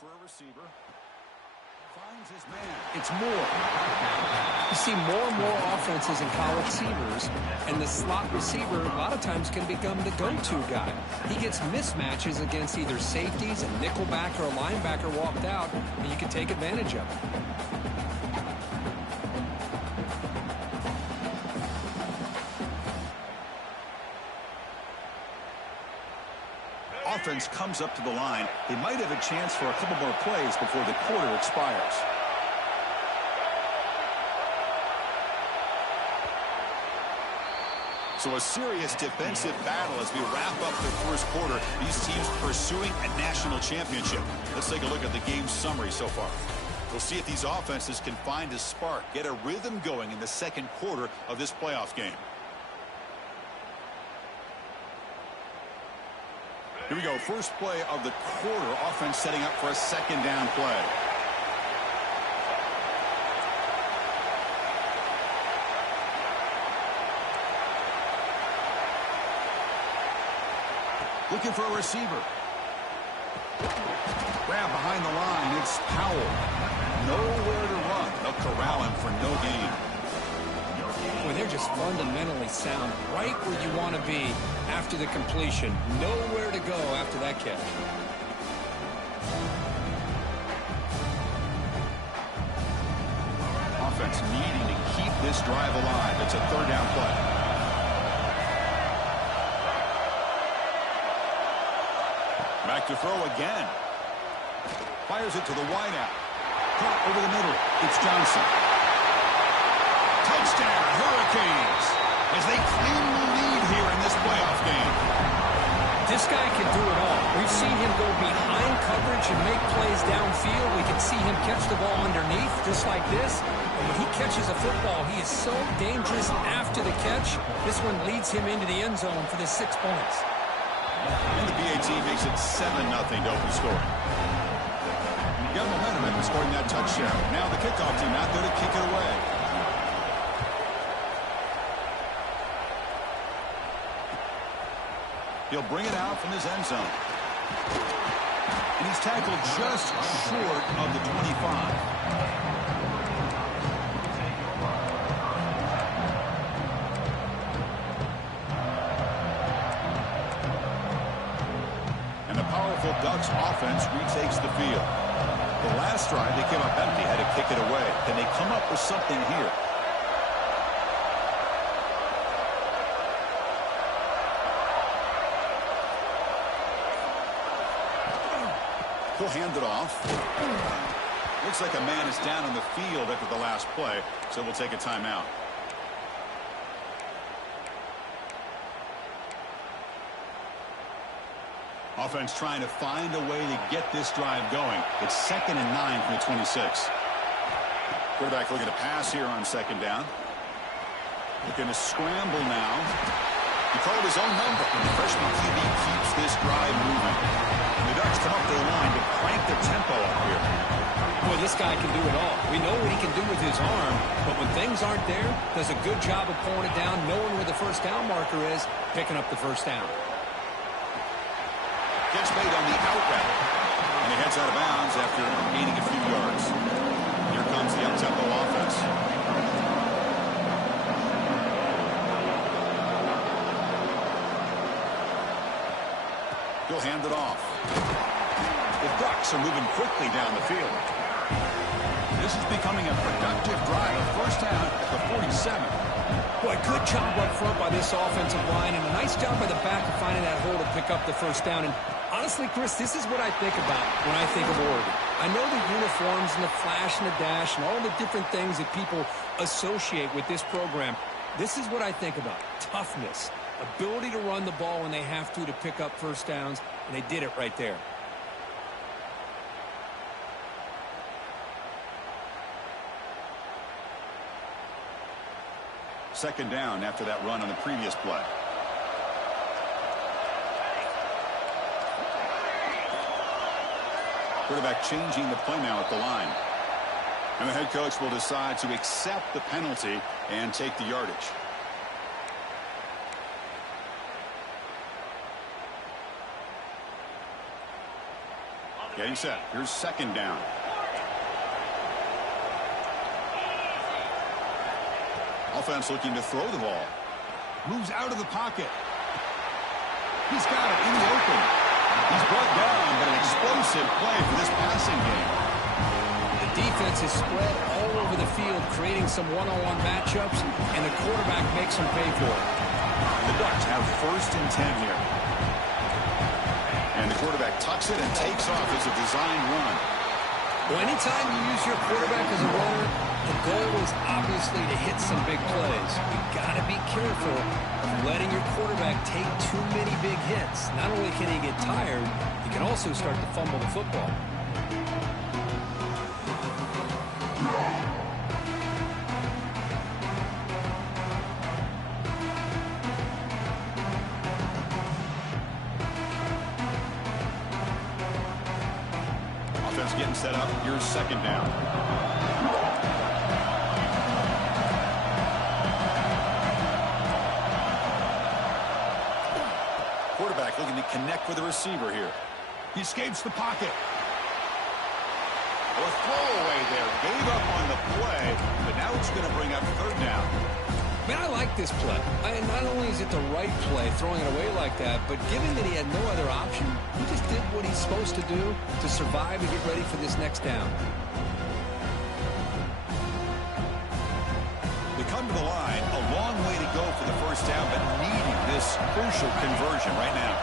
for a receiver. Finds his man. It's more. You see more and more offenses in college receivers, and the slot receiver a lot of times can become the go-to guy. He gets mismatches against either safeties, a nickelbacker, or a linebacker walked out, and you can take advantage of it. Offense comes up to the line. They might have a chance for a couple more plays before the quarter expires. So a serious defensive battle as we wrap up the first quarter. These teams pursuing a national championship. Let's take a look at the game summary so far. We'll see if these offenses can find a spark, get a rhythm going in the second quarter of this playoff game. Here we go. First play of the quarter. Offense setting up for a second down play. Looking for a receiver. Grab behind the line. It's Powell. Nowhere to run. They'll corral him for no gain. Boy, they're just fundamentally sound, right where you want to be after the completion. Nowhere to go after that catch. Offense needing to keep this drive alive. It's a third down play. Back to throw again. Fires it to the wideout. Caught over the middle. It's Johnson. Touchdown, Hurricanes, as they claim the lead here in this playoff game. This guy can do it all. We've seen him go behind coverage and make plays downfield. We can see him catch the ball underneath, just like this. And when he catches a football, he is so dangerous after the catch. This one leads him into the end zone for the 6 points. And the BAT makes it 7-0 to open scoring. Got momentum after scoring that touchdown. Now the kickoff team out there to kick it away. He'll bring it out from his end zone. And he's tackled just short of the 25. And the powerful Ducks offense retakes the field. The last drive, they came up empty, had to kick it away. Can they come up with something here? He'll hand it off. Looks like a man is down on the field after the last play, so we'll take a timeout. Offense trying to find a way to get this drive going. It's 2nd and 9 from the 26. Quarterback looking to pass here on 2nd down. Looking to scramble now. He called his own number. And the freshman QB keeps this drive moving. And the Ducks come up to the line to crank the tempo up here. Boy, this guy can do it all. We know what he can do with his arm, but when things aren't there, does a good job of pulling it down, knowing where the first down marker is, picking up the first down. Gets made on the out route. And he heads out of bounds after gaining a few yards. Here comes the up-tempo offense. He'll hand it off. The Ducks are moving quickly down the field. This is becoming a productive drive. A first down at the 47. Boy, good job up front by this offensive line, and a nice job by the back of finding that hole to pick up the first down. And honestly, Chris, this is what I think about when I think of Oregon. I know the uniforms and the flash and the dash and all the different things that people associate with this program. This is what I think about. Toughness, ability to run the ball when they have to pick up first downs, and they did it right there. Second down after that run on the previous play. Quarterback changing the play now at the line. And the head coach will decide to accept the penalty and take the yardage. Getting set. Here's second down. Offense looking to throw the ball. Moves out of the pocket. He's got it in the open. He's brought down, but an explosive play for this passing game. The defense is spread all over the field, creating some one-on-one matchups, and the quarterback makes them pay for it. The Ducks have 1st and 10 here. And the quarterback tucks it and takes off as a design run. Well, anytime you use your quarterback as a runner, the goal is obviously to hit some big plays. You've got to be careful of letting your quarterback take too many big hits. Not only can he get tired, he can also start to fumble the football. Offense getting set up. Here's second down. Quarterback looking to connect with the receiver here. He escapes the pocket. A throwaway there. Gave up on the play, but now it's going to bring up third down. Man, I like this play. Not only is it the right play, throwing it away like that, but given that he had no other option, he just did what he's supposed to do to survive and get ready for this next down. They come to the line, a long way to go for the first down, but needing this crucial conversion right now.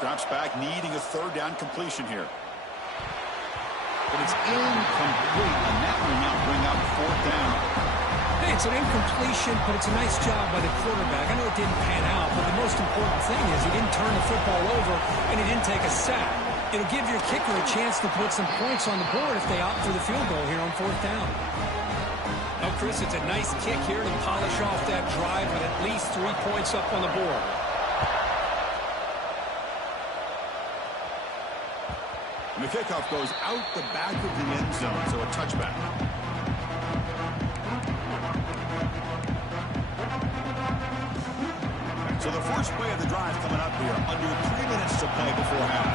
Drops back, needing a third down completion here. But it's incomplete, and that will not bring up fourth down. Hey, it's an incompletion, but it's a nice job by the quarterback. I know it didn't pan out, but the most important thing is he didn't turn the football over, and he didn't take a sack. It'll give your kicker a chance to put some points on the board if they opt for the field goal here on fourth down. Now, Chris, it's a nice kick here to polish off that drive with at least 3 points up on the board. And the kickoff goes out the back of the end zone, so a touchback. So the first play of the drive coming up here, under 3 minutes to play before half.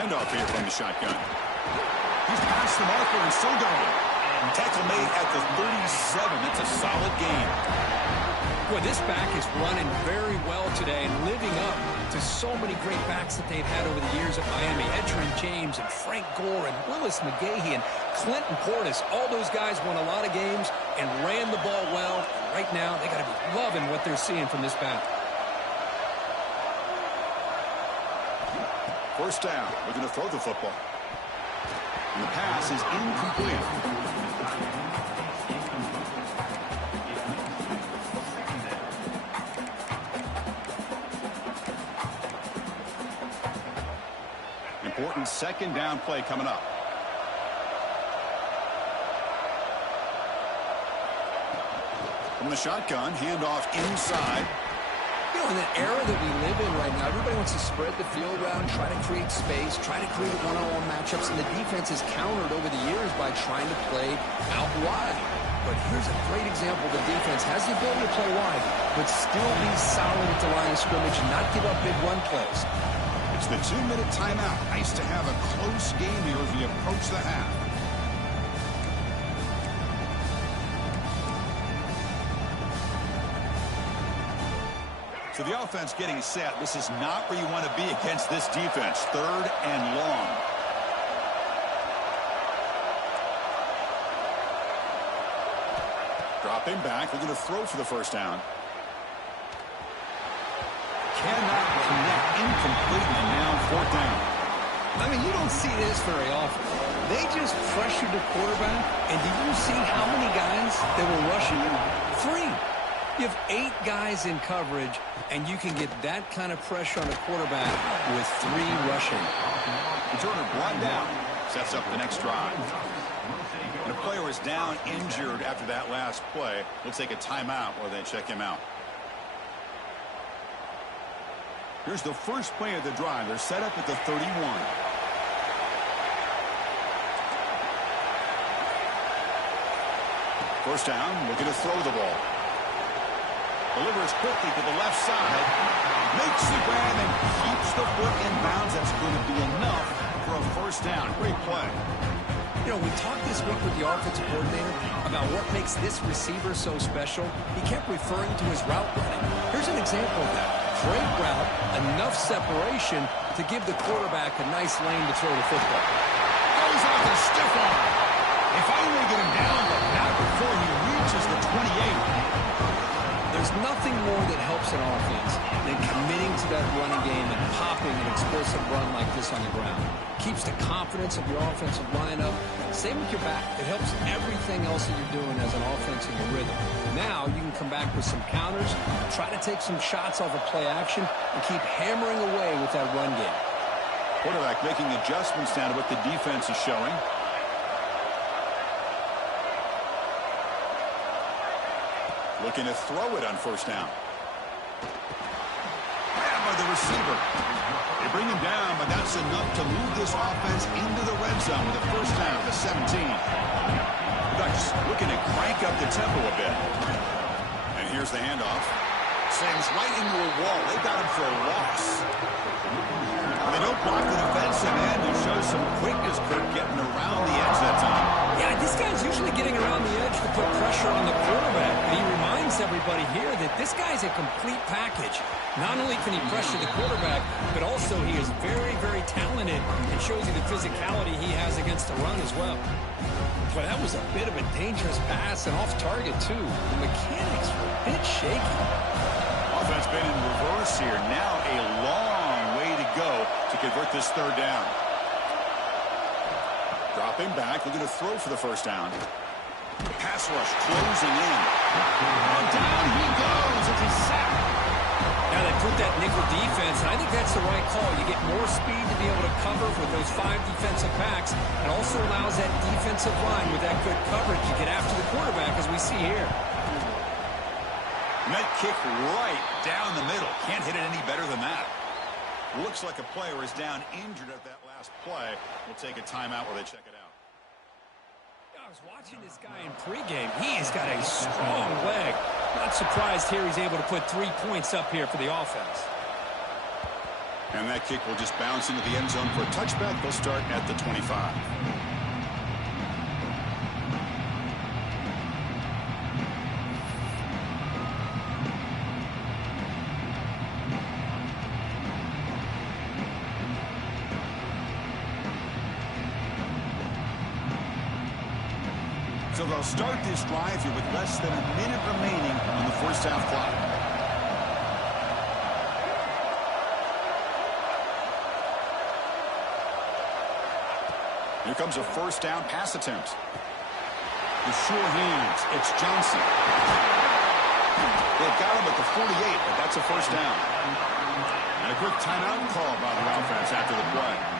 Handoff here from the shotgun. He's past the marker and still going. And tackle made at the 37. That's a solid gain. Boy, this back is running very well today and living up to so many great backs that they've had over the years at Miami. Edgerrin James and Frank Gore and Willis McGahee and Clinton Portis. All those guys won a lot of games and ran the ball well. Right now, they got to be loving what they're seeing from this back. First down. We're going to throw the football. And the pass is incomplete. Important second down play coming up. From the shotgun, handoff inside. You know, in the era that we live in right now, everybody wants to spread the field around, try to create space, try to create one-on-one matchups, and the defense has countered over the years by trying to play out wide. But here's a great example. The defense has the ability to play wide, but still be solid at the line of scrimmage and not give up big run plays. It's the 2-minute timeout. Nice to have a close game here as we approach the half. So the offense getting set. This is not where you want to be against this defense. Third and long. Dropping back. Looking to throw for the first down. Cannot connect, incomplete, and now fourth down. I mean, you don't see this very often. They just pressured the quarterback, and did you see how many guys they were rushing? 3. You have 8 guys in coverage, and you can get that kind of pressure on a quarterback with 3 rushing. Returner brought down, sets up the next drive. And a player is down injured after that last play. We'll take a timeout while they check him out. Here's the first play of the drive. They're set up at the 31. First down, looking to throw the ball. Delivers quickly to the left side. Makes the grab and keeps the foot in bounds. That's going to be enough for a first down. Great play. You know, we talked this week with the offensive coordinator about what makes this receiver so special. He kept referring to his route running. Here's an example of that. Great route, enough separation to give the quarterback a nice lane to throw the football. Goes off the stiff arm. They finally get him down, but not before he reaches the 28. There's nothing more that helps an offense than committing to that running game and popping an explosive run like this on the ground. Keeps the confidence of your offensive lineup. Same with your back. It helps everything else that you're doing as an offense in your rhythm. Now you can come back with some counters, try to take some shots off of play action, and keep hammering away with that run game. Quarterback making adjustments down to what the defense is showing. Looking to throw it on first down. Grab by the receiver. They bring him down, but that's enough to move this offense into the red zone with a first down at the 17. Just looking to crank up the tempo a bit. And here's the handoff. Sends right into a wall. They got him for a loss. They don't block the defensive end. It shows some quickness, Kirk, getting around the edge that time. Yeah, this guy's usually getting around the edge to put pressure on the quarterback. But he reminds everybody here that this guy's a complete package. Not only can he pressure the quarterback, but also he is very, very talented and shows you the physicality he has against the run as well. But that was a bit of a dangerous pass and off target, too. The mechanics were a bit shaky. Offense been in reverse here. Now a long way to go to convert this third down. Dropping back, looking to throw for the first down. Pass rush closing in. And down he goes. It's a sack. Now they put that nickel defense, and I think that's the right call. You get more speed to be able to cover with those 5 defensive backs. It also allows that defensive line with that good coverage to get after the quarterback, as we see here. Net kick right down the middle. Can't hit it any better than that. Looks like a player is down injured at that last play. We'll take a timeout while they check it out. I was watching this guy in pregame. He has got a strong leg. Not surprised here he's able to put 3 points up here for the offense. And that kick will just bounce into the end zone for a touchback. They'll start at the 25. So they'll start this drive here with less than a minute remaining on the first half clock. Here comes a first down pass attempt. The sure hands. It's Johnson. They've got him at the 48, but that's a first down. And a quick timeout call by the offense after the play.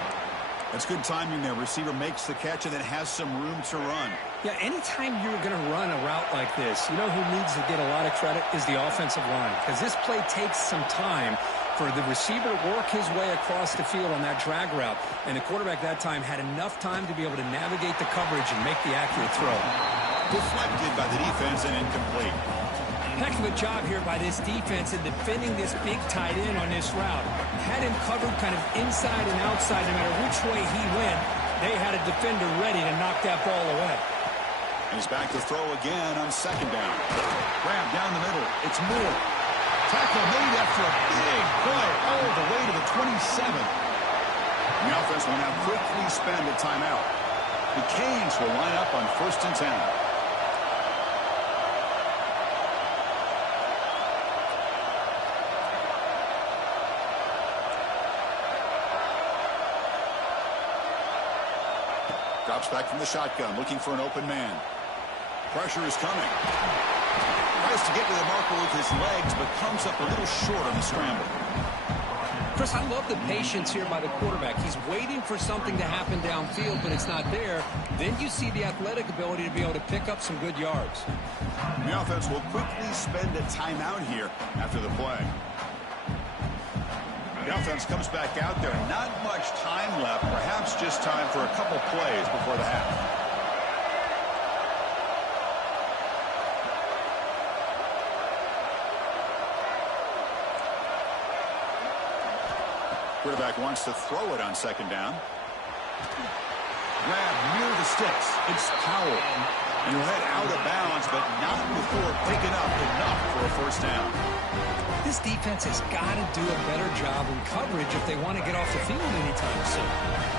That's good timing there. Receiver makes the catch and then has some room to run. Yeah, anytime you're going to run a route like this, you know who needs to get a lot of credit is the offensive line. Because this play takes some time for the receiver to work his way across the field on that drag route. And the quarterback that time had enough time to be able to navigate the coverage and make the accurate throw. Deflected by the defense and incomplete. Heck of a job here by this defense in defending this big tight end on this route. Had him covered kind of inside and outside. No matter which way he went, they had a defender ready to knock that ball away. He's back to throw again on second down. Grab down the middle. It's Moore. Tackle made after a big play all the way to the 27. The offense will now quickly spend a timeout. The Canes will line up on 1st and 10. Drops back from the shotgun, looking for an open man. Pressure is coming. Tries to get to the marker with his legs, but comes up a little short on the scramble. Chris, I love the patience here by the quarterback. He's waiting for something to happen downfield, but it's not there. Then you see the athletic ability to be able to pick up some good yards. The offense will quickly spend a timeout here after the play. The offense comes back out there. Not much time left. Perhaps just time for a couple plays before the half. Quarterback wants to throw it on second down. Grab near the sticks. It's Powell. And he'll head out of bounds, but not before picking up enough for a first down. This defense has got to do a better job in coverage if they want to get off the field anytime soon.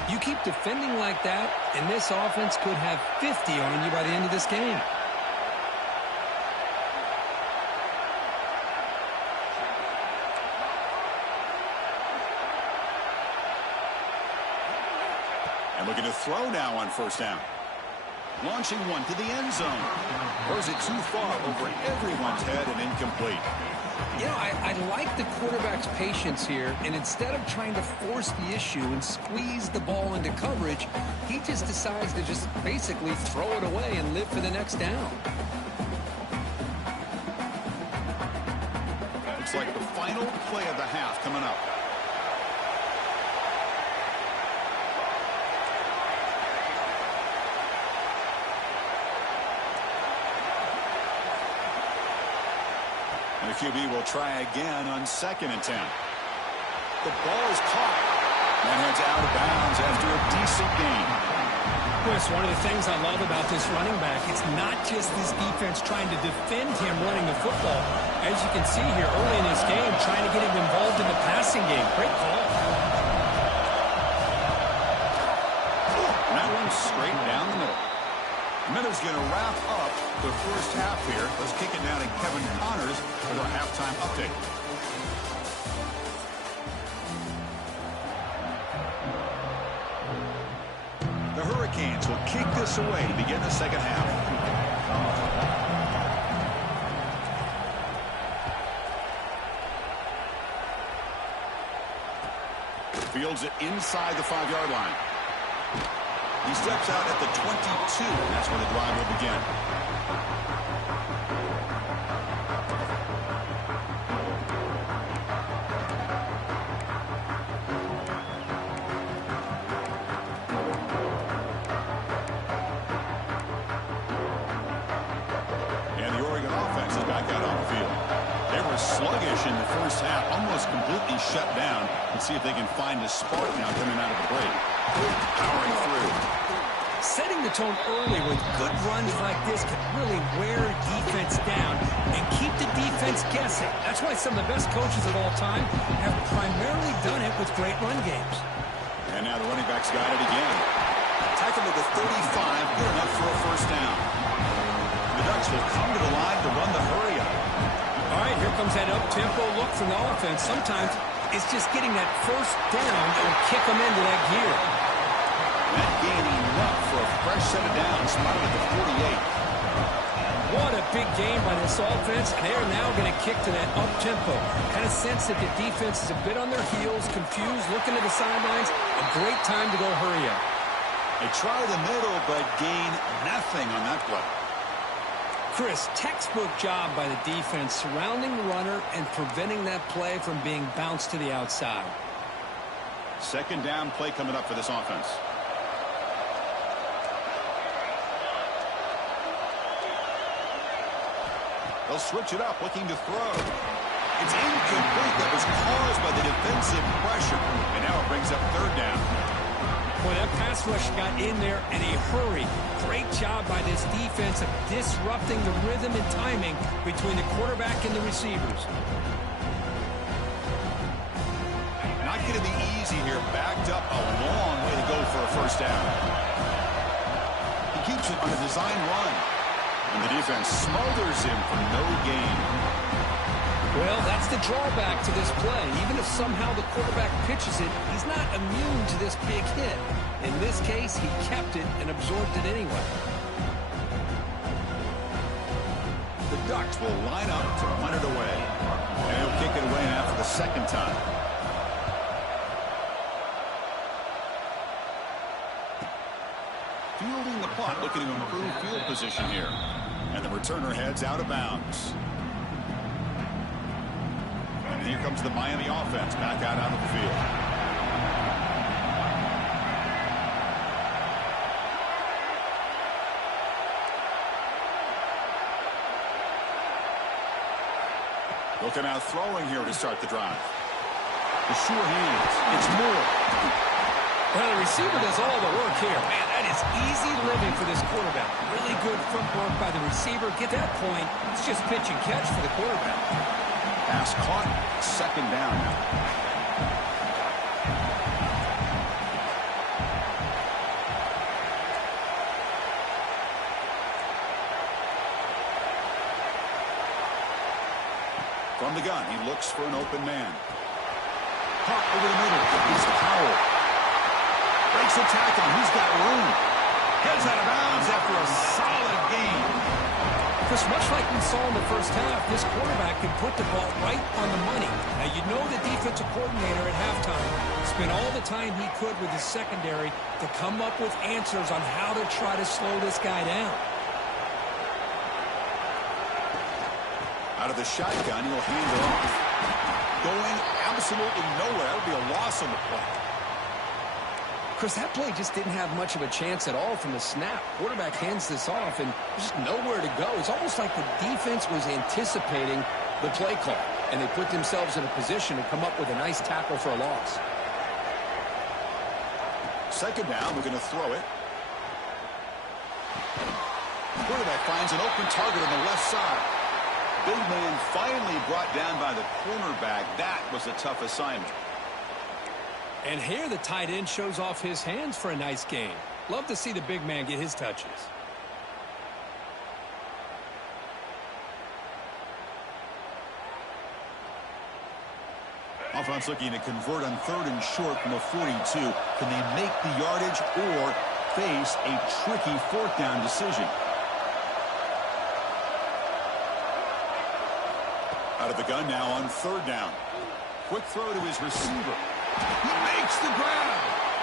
You keep defending like that, and this offense could have 50 on you by the end of this game. And looking to throw now on first down. Launching one to the end zone. Throws it too far over everyone's head and incomplete. You know, I like the quarterback's patience here, and instead of trying to force the issue and squeeze the ball into coverage, he just decides to just basically throw it away and live for the next down. Looks like the final play of the half coming up. And the QB will try again on 2nd and 10. The ball is caught and heads out of bounds after a decent gain. Chris, one of the things I love about this running back, it's not just this defense trying to defend him running the football. As you can see here early in this game, trying to get him involved in the passing game. Great call. And that one straight down the middle. Miller's going to wrap up the first half here. Let's kick it now to Kevin Connors with our halftime update. The Hurricanes will kick this away to begin the second half. Fields it inside the 5-yard line. He steps out at the 22, and that's where the drive will begin. And the Oregon offense is back out on the field. They were sluggish in the first half, almost completely shut down. Let's see if they can find a spark now coming out of the break. Powering through. Setting the tone early with good runs like this can really wear a defense down and keep the defense guessing. That's why some of the best coaches of all time have primarily done it with great run games. And now the running back's got it again. Tackle at the 35, good enough for a first down. The Ducks will come to the line to run the hurry up. All right, here comes that up-tempo look from the offense. Sometimes it's just getting that first down that will kick them into that gear. That gain enough for a fresh set of downs, spotted at the 48. What a big game by this offense. And they're now going to kick to that up-tempo. Kind of sense that the defense is a bit on their heels, confused, looking to the sidelines. A great time to go hurry up. They try the middle, but gain nothing on that play. Chris, textbook job by the defense surrounding the runner and preventing that play from being bounced to the outside. Second down play coming up for this offense. They'll switch it up, looking to throw. It's incomplete. That was caused by the defensive pressure. And now it brings up third down. Boy, that pass rush got in there in a hurry. Great job by this defense of disrupting the rhythm and timing between the quarterback and the receivers. Not going to be easy here. Backed up a long way to go for a first down. He keeps it on a design run. And the defense smothers him for no gain. Well, that's the drawback to this play. Even if somehow the quarterback pitches it, he's not immune to this big hit. In this case, he kept it and absorbed it anyway. The Ducks will line up to punt it away. And he'll kick it away now for the second time. Fielding the punt, looking to improve field position here. And the returner heads out of bounds. And here comes the Miami offense back out onto the field. Looking out throwing here to start the drive. The sure hands. It's more. Well, the receiver does all the work here. Man, that is easy living for this quarterback. Really good footwork by the receiver. Get that point. It's just pitch and catch for the quarterback. Pass caught. Second down now. From the gun, he looks for an open man. Caught over the middle. It's Powell. Breaks the tackle. He's got room. Heads out of bounds after a solid gain. Chris, much like we saw in the first half, this quarterback can put the ball right on the money. Now, you know the defensive coordinator at halftime spent all the time he could with his secondary to come up with answers on how to try to slow this guy down. Out of the shotgun, he'll hand it off. Going absolutely nowhere. That would be a loss on the play. Chris, that play just didn't have much of a chance at all from the snap. Quarterback hands this off, and there's just nowhere to go. It's almost like the defense was anticipating the play call, and they put themselves in a position to come up with a nice tackle for a loss. Second down, we're going to throw it. Quarterback finds an open target on the left side. Big man finally brought down by the cornerback. That was a tough assignment. And here the tight end shows off his hands for a nice game. Love to see the big man get his touches. Offense looking to convert on 3rd and short from the 42. Can they make the yardage or face a tricky 4th down decision? Out of the gun now on 3rd down. Quick throw to his receiver. He makes the grab.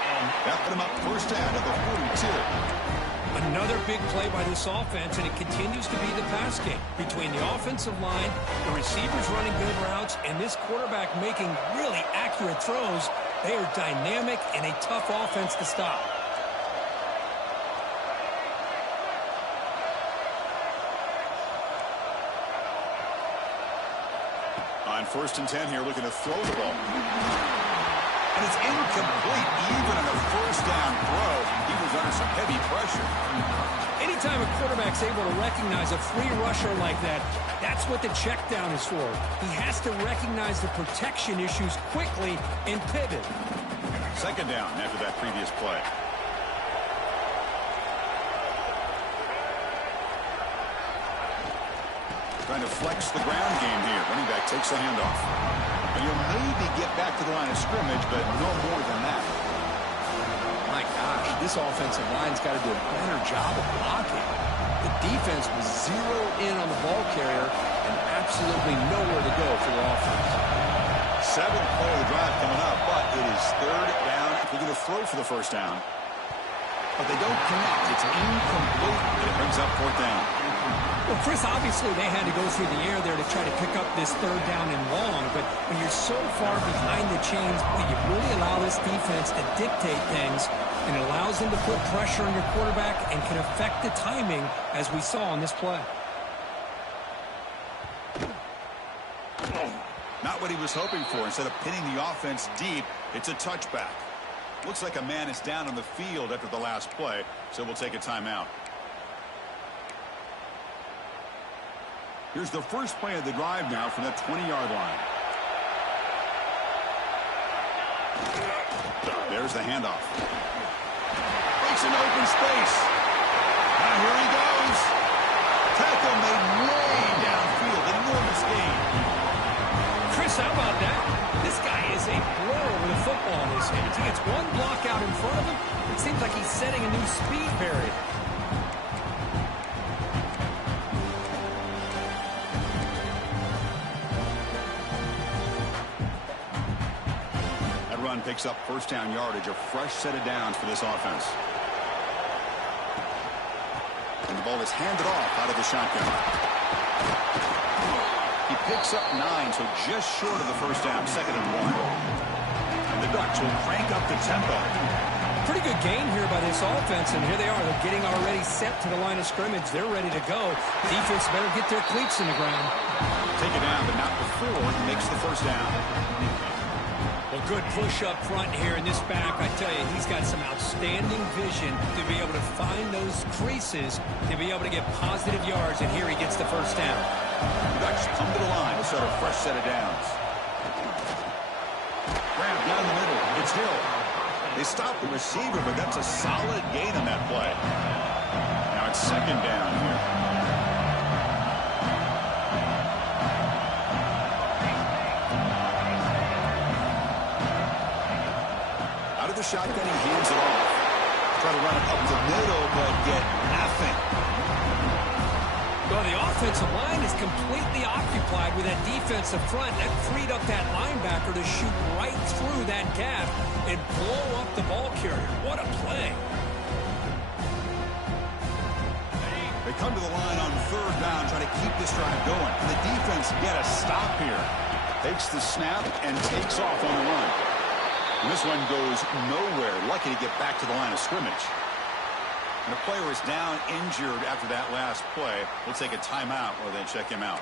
And that put him up first down at the 42. Another big play by this offense, and it continues to be the pass game. Between the offensive line, the receivers running good routes, and this quarterback making really accurate throws, they are dynamic and a tough offense to stop. On 1st and 10 here, looking to throw the ball. And it's incomplete. Even on a 1st down throw, he was under some heavy pressure. Anytime a quarterback's able to recognize a free rusher like that, that's what the check down is for. He has to recognize the protection issues quickly and pivot. Second down after that previous play. Trying to flex the ground game here. Running back takes the handoff. And you'll maybe get back to the line of scrimmage, but no more than that. My gosh, this offensive line's got to do a better job of blocking. The defense was zeroed in on the ball carrier and absolutely nowhere to go for the offense. 7th play of the drive coming up, but it is 3rd down. They're going to throw for the 1st down. But they don't connect. It's incomplete, and it brings up 4th down. Well, Chris, obviously they had to go through the air there to try to pick up this 3rd down and long, but when you're so far behind the chains, you really allow this defense to dictate things, and it allows them to put pressure on your quarterback and can affect the timing, as we saw on this play. Not what he was hoping for. Instead of pinning the offense deep, it's a touchback. Looks like a man is down on the field after the last play, so we'll take a timeout. Here's the first play of the drive now from that 20-yard line. There's the handoff. Breaks an open space. Now here he goes. Tackle made way downfield. Enormous gain. Chris, how about that? This guy is a blower with a football in his hands. He gets one block out in front of him. It seems like he's setting a new speed barrier. Run picks up 1st down yardage, a fresh set of downs for this offense. And the ball is handed off out of the shotgun. He picks up 9, so just short of the 1st down, 2nd and 1. And the Ducks will crank up the tempo. Pretty good game here by this offense, and here they are. They're getting already set to the line of scrimmage. They're ready to go. Defense better get their cleats in the ground. Take it down, but not before he makes the 1st down. Well, Well, good push up front here in this back. I tell you, he's got some outstanding vision to be able to find those creases, to be able to get positive yards, and here he gets the first down. The Ducks come to the line to start a fresh set of downs. Grab down the middle. It's Hill. They stop the receiver, but that's a solid gain on that play. Now it's second down here. Out of the shotgun, he hands it off. Try to run it up the middle, but get nothing. Well, the offensive line is completely occupied with that defensive front. That freed up that linebacker to shoot right through that gap and blow up the ball carrier. What a play. They come to the line on third down, trying to keep this drive going. And the defense get a stop here. Takes the snap and takes off on the run. And this one goes nowhere. Lucky to get back to the line of scrimmage. And the player is down injured after that last play. We'll take a timeout or then check him out.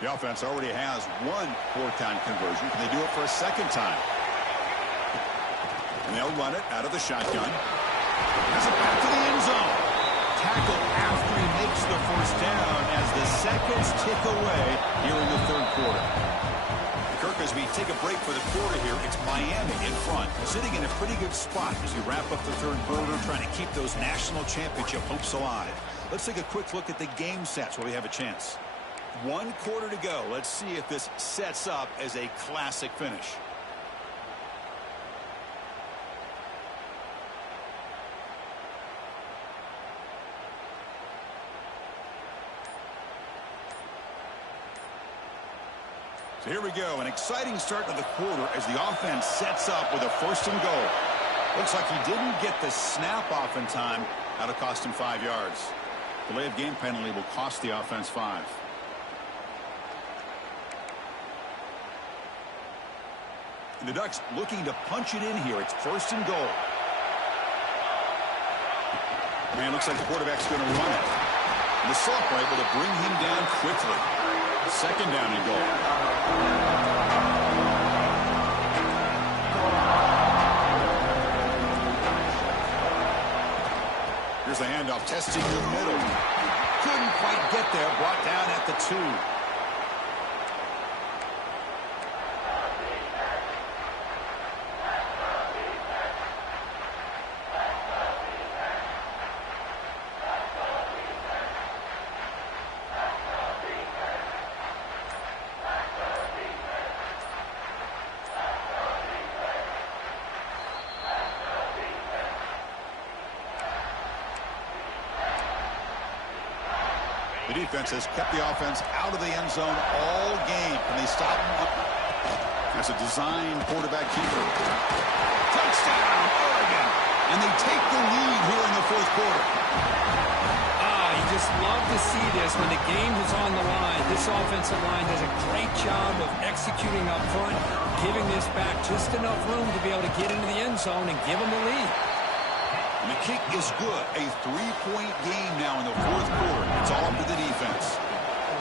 The offense already has one fourth-down conversion. Can they do it for a second time? And they'll run it out of the shotgun. Has it back to the end zone. Tackle after he makes the first down as the seconds tick away here in the third quarter. Kirk, as we take a break for the quarter here, it's Miami in front, sitting in a pretty good spot as we wrap up the third quarter, trying to keep those national championship hopes alive. Let's take a quick look at the game sets while we have a chance. 1 quarter to go. Let's see if this sets up as a classic finish. So here we go, an exciting start to the quarter as the offense sets up with a first and goal. Looks like he didn't get the snap off in time. That'll cost him 5 yards. Delay of game penalty will cost the offense 5. And the Ducks looking to punch it in here. It's first and goal. Man, looks like the quarterback's going to run it. And the Soft are able to bring him down quickly. Second down and goal. Here's the handoff, testing the middle. Couldn't quite get there, brought down at the 2. The defense has kept the offense out of the end zone all game. Can they stop him? That's a design quarterback keeper. Touchdown, Oregon! And they take the lead here in the fourth quarter. You just love to see this when the game is on the line. This offensive line does a great job of executing up front, giving this back just enough room to be able to get into the end zone and give them the lead. And the kick is good. A 3-point game now in the fourth quarter. It's all up to the defense.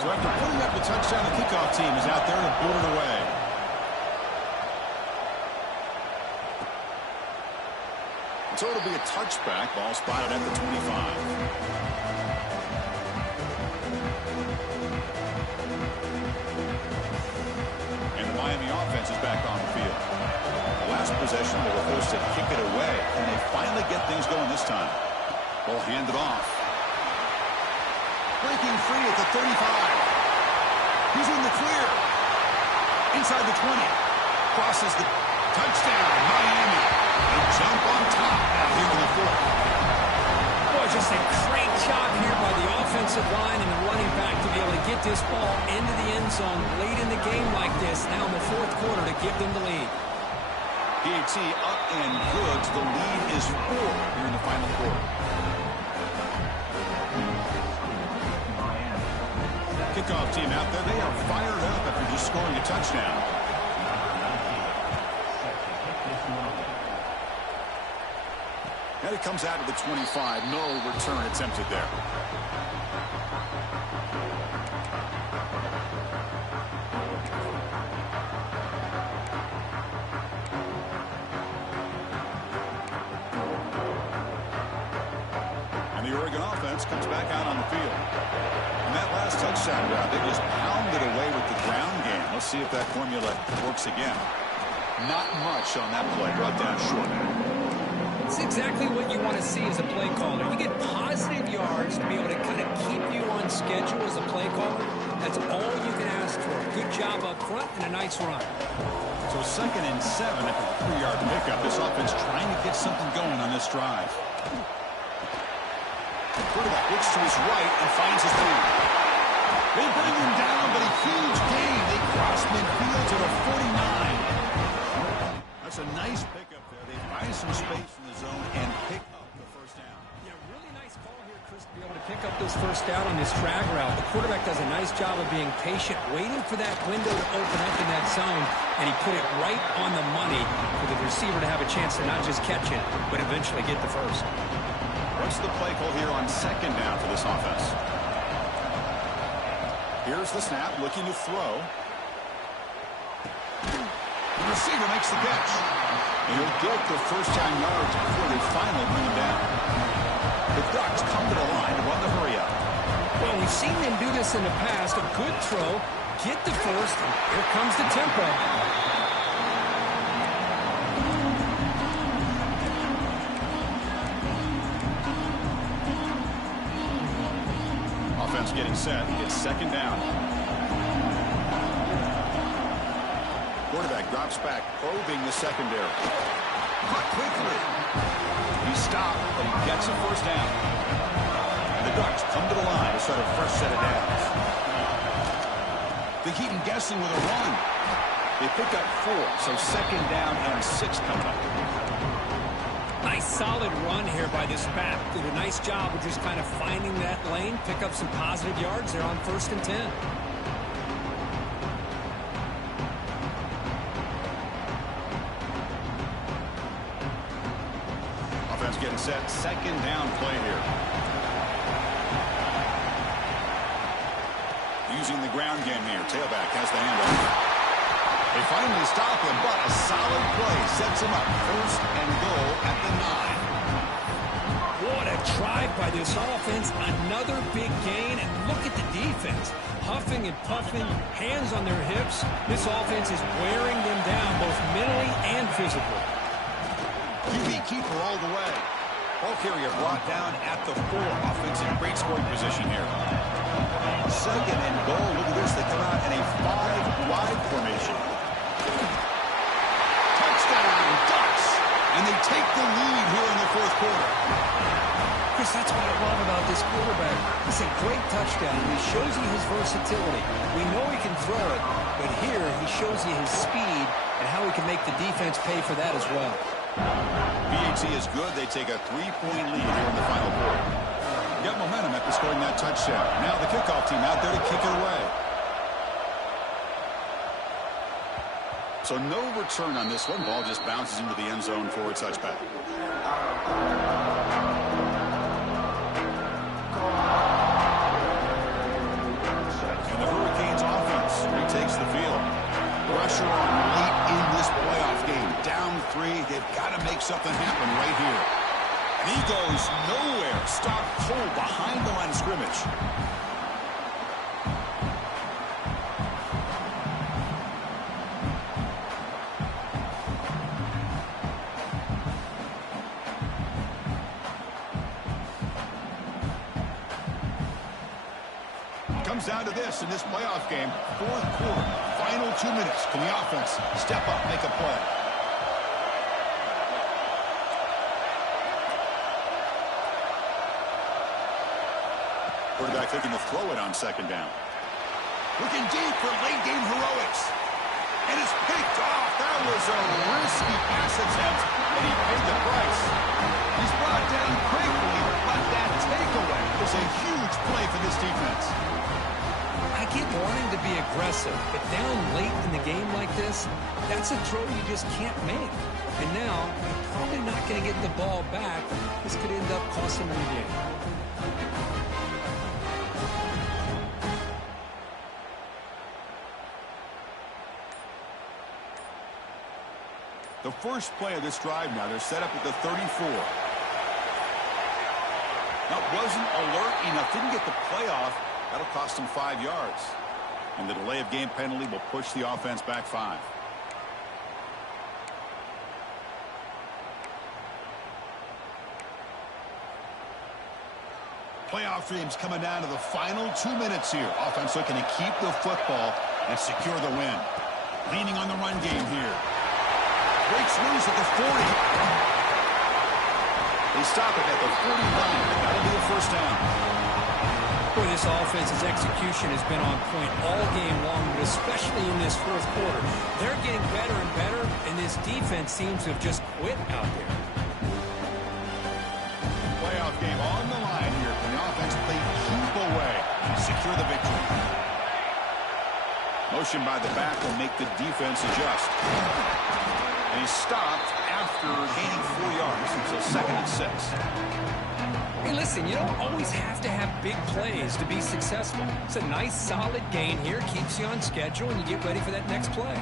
So after putting up a touchdown, the kickoff team is out there to boot it away. So it'll be a touchback. Ball spotted at the 25. And the Miami offense is back on the field. Last possession, they were forced to kick it away, and they finally get things going this time. Ball handed off. Breaking free at the 35. He's in the clear. Inside the 20. Crosses the touchdown, Miami. They jump on top now here in the fourth. Boy, just a great job here by the offensive line and the running back to be able to get this ball into the end zone late in the game like this, now in the fourth quarter, to give them the lead. P&T up and good. The lead is 4 here in the final quarter. Kickoff team out there. They are fired up after just scoring a touchdown. And it comes out to the 25. No return attempted there. offense comes back out on the field. And that last touchdown route, they just pounded away with the ground game. Let's see if that formula works again. Not much on that play, brought down short. It's exactly what you want to see as a play caller. You get positive yards to be able to kind of keep you on schedule as a play caller. That's all you can ask for. Good job up front and a nice run. So 2nd and 7 after the 3-yard pickup. This offense trying to get something going on this drive. The quarterback looks to his right and finds his lead. They bring him down, but a huge gain. They cross midfield to the 49. That's a nice pickup there. They find some space in the zone and pick up the first down. Yeah, really nice call here, Chris, to be able to pick up this first down on this drag route. The quarterback does a nice job of being patient, waiting for that window to open up in that zone, and he put it right on the money for the receiver to have a chance to not just catch it, but eventually get the first. What's the play call here on 2nd down for this offense? Here's the snap, looking to throw. The receiver makes the catch. And he'll get the first-time yards before they finally bring him down. The Ducks come to the line to run the hurry-up. Well, we've seen them do this in the past. A good throw, get the first, and here comes the tempo. Offense getting set. It's 2nd down. Quarterback drops back, probing the secondary. Caught quickly. He stopped, but he gets a first down. And the Ducks come to the line to start a fresh set of downs. They keep him guessing with a run. They pick up 4, so 2nd down and 6 coming up. Nice solid run here by this back. Did a nice job of just kind of finding that lane, pick up some positive yards there on 1st and 10. Offense getting set. 2nd down play here. Using the ground game here. Tailback has the handoff. They finally stop him, but a solid play sets him up. 1st and goal at the 9. What a drive by this offense. Another big gain, and look at the defense. Huffing and puffing, hands on their hips. This offense is wearing them down both mentally and physically. QB keeper all the way. Ball carrier brought down at the 4. Offense in great scoring position here. 2nd and goal. Look at this. They come out in a 5-wide formation. Touchdown, Ducks. And they take the lead here in the 4th quarter. Chris, that's what I love about this quarterback. It's a great touchdown. He shows you his versatility. We know he can throw it, but here he shows you his speed and how he can make the defense pay for that as well. PAT is good. They take a 3-point lead here in the final quarter. Got momentum after scoring that touchdown. Now the kickoff team out there to kick it away. So no return on this one. Ball just bounces into the end zone for a touchback. And the Hurricanes offense retakes the field. Pressure on late in this playoff game. Down 3. They've got to make something happen right here. And he goes nowhere. Stopped cold behind the line of scrimmage. Comes down to this in this playoff game. 4th quarter. Final 2 minutes. Can the offense step up, make a play? Quarterback looking to throw it on 2nd down. Looking deep for late game heroics. And it's picked off. That was a risky pass attempt, and he paid the price. He's brought down quickly, but that takeaway is a huge play for this defense. I get wanting to be aggressive, but down late in the game like this, that's a throw you just can't make. And now, you're probably not going to get the ball back. This could end up costing them the game. The first play of this drive now, they're set up at the 34. Now, wasn't alert enough. Didn't get the playoff. That'll cost him 5 yards. And the delay of game penalty will push the offense back 5. Playoff dreams coming down to the final 2 minutes here. Offense looking to keep the football and secure the win. Leaning on the run game here. Breaks loose at the 40. They stop it at the 49. That'll be a first down. Boy, this offense's execution has been on point all game long, but especially in this fourth quarter. They're getting better and better, and this defense seems to have just quit out there. Playoff game on the line here. Can the offense play keep away and secure the victory? Motion by the back will make the defense adjust. And he's stopped after gaining 4 yards until 2nd and 6. Hey, listen, you don't always have to have big plays to be successful. It's a nice, solid gain here. Keeps you on schedule, and you get ready for that next play.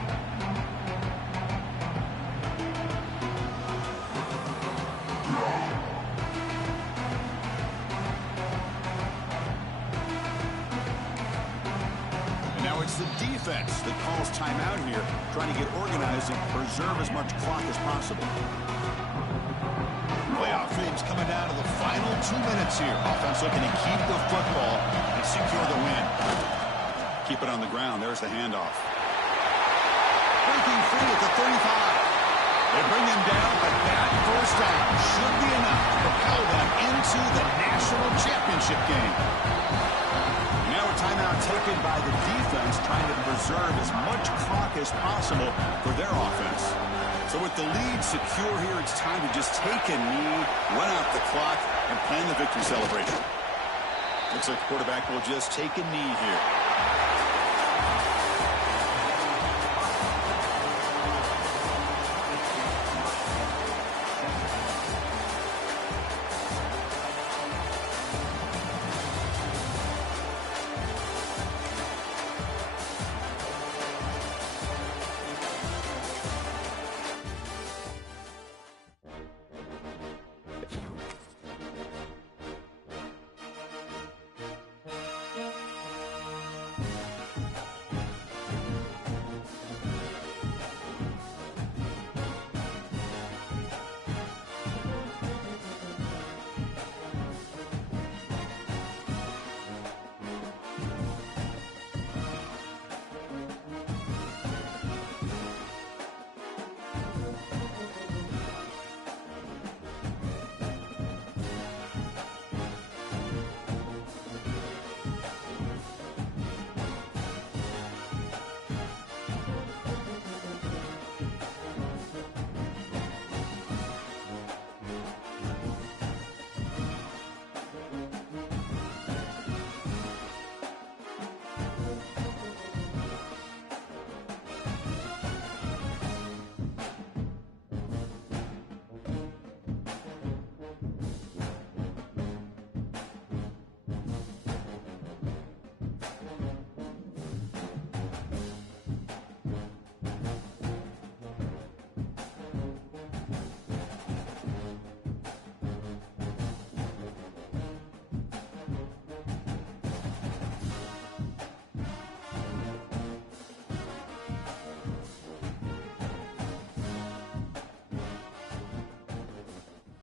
And now it's the defense that calls timeout here, trying to get organized and preserve as much clock as possible. Playoff dreams coming down to the final 2 minutes here. Offense looking to keep the football and secure the win. Keep it on the ground. There's the handoff. Breaking free at the 35. They bring him down, but that first down should be enough to propel them into the national championship game. Now a timeout taken by the defense, trying to preserve as much clock as possible for their offense. So with the lead secure here, it's time to just take a knee, run out the clock, and plan the victory celebration. Looks like the quarterback will just take a knee here.